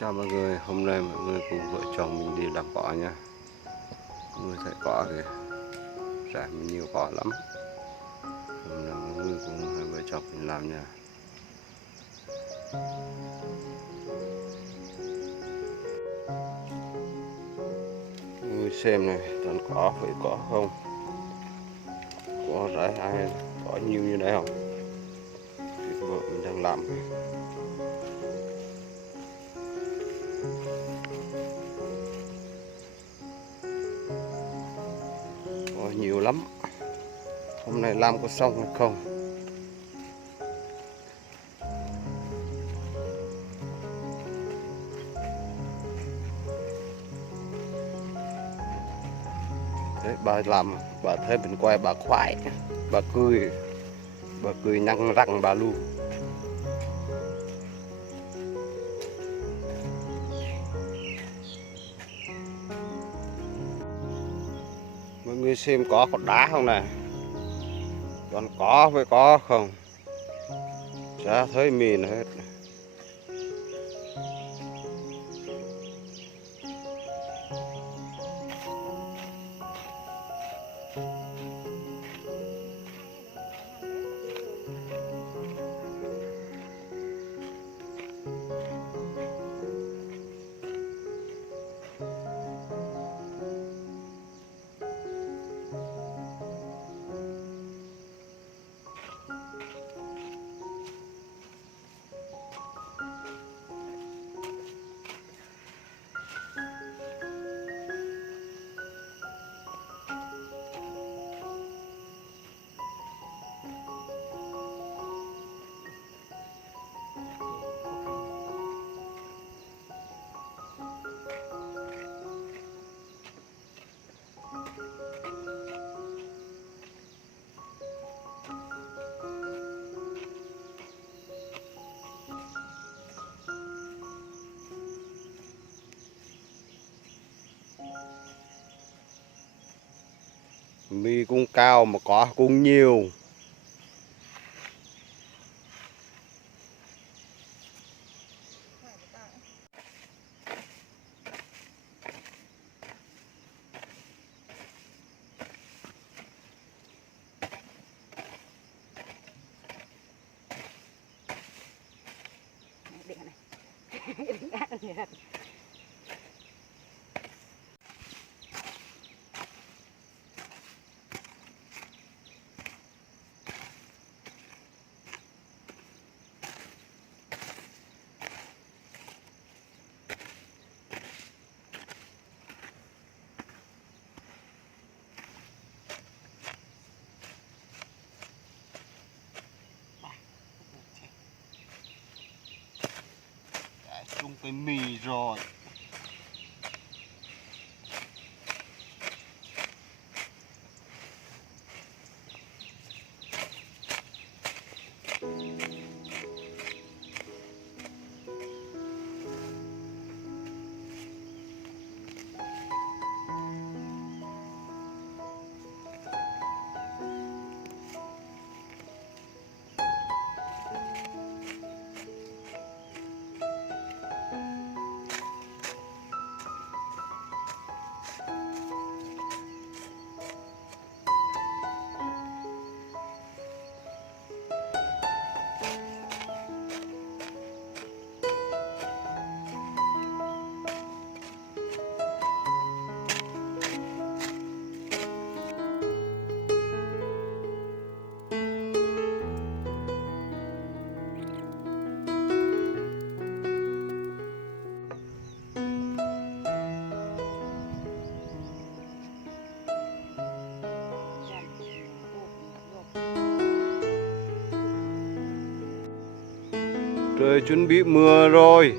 Chào mọi người, hôm nay mọi người cùng vợ chồng mình đi làm cỏ nha. Mọi người thấy cỏ kìa, rải mình nhiều cỏ lắm. Hôm nay mọi người cùng hai vợ chồng mình làm nha. Mọi người xem này, toàn cỏ với cỏ không? Có rải ai cỏ nhiều như đây không? Thì vợ mình đang làm kìa. Có nhiều lắm. Hôm nay làm có xong hay không? Thế bà làm, bà thấy mình quay bà khoái, bà cười nhăn răng bà luôn. Mọi người xem có đá không nè, còn có với có không, chả thấy mìn hết. Mì cũng cao mà có cũng nhiều. Chung cái mì rồi. Trời chuẩn bị mưa rồi.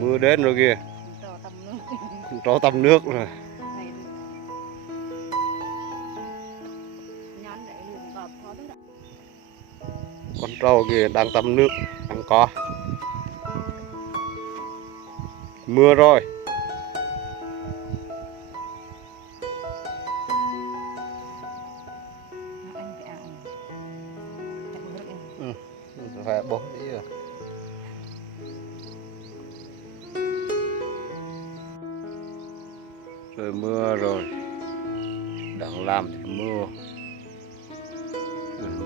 Mưa đến rồi kìa. Cho tầm nước rồi. Con trâu kìa đang tắm nước, đang có. Mưa rồi. Trời mưa rồi, đang làm thì mưa.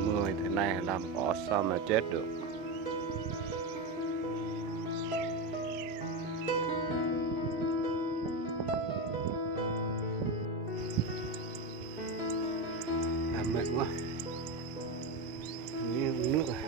Mưa như thế này làm có sao mà chết được. Mệt quá, như uống nước à.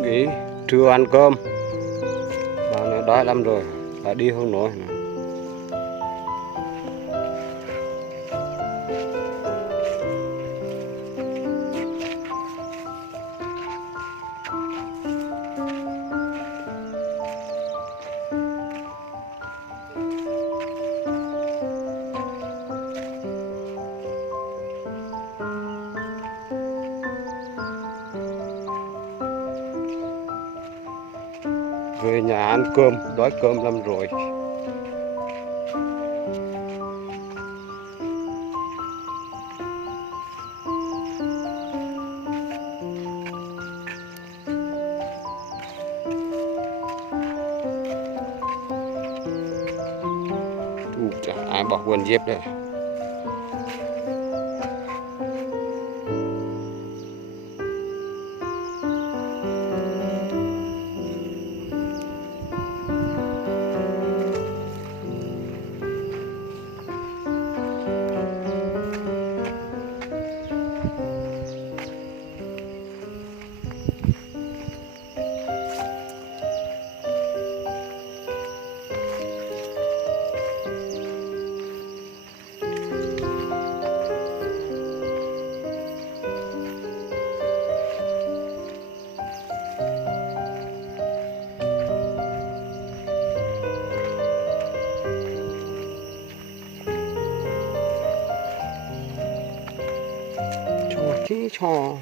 Nghỉ trưa ăn cơm mà nó đói lắm rồi, phải đi không nổi nữa. Về nhà ăn cơm, đói cơm lắm rồi. Chả ai bỏ quần dép đây. Cho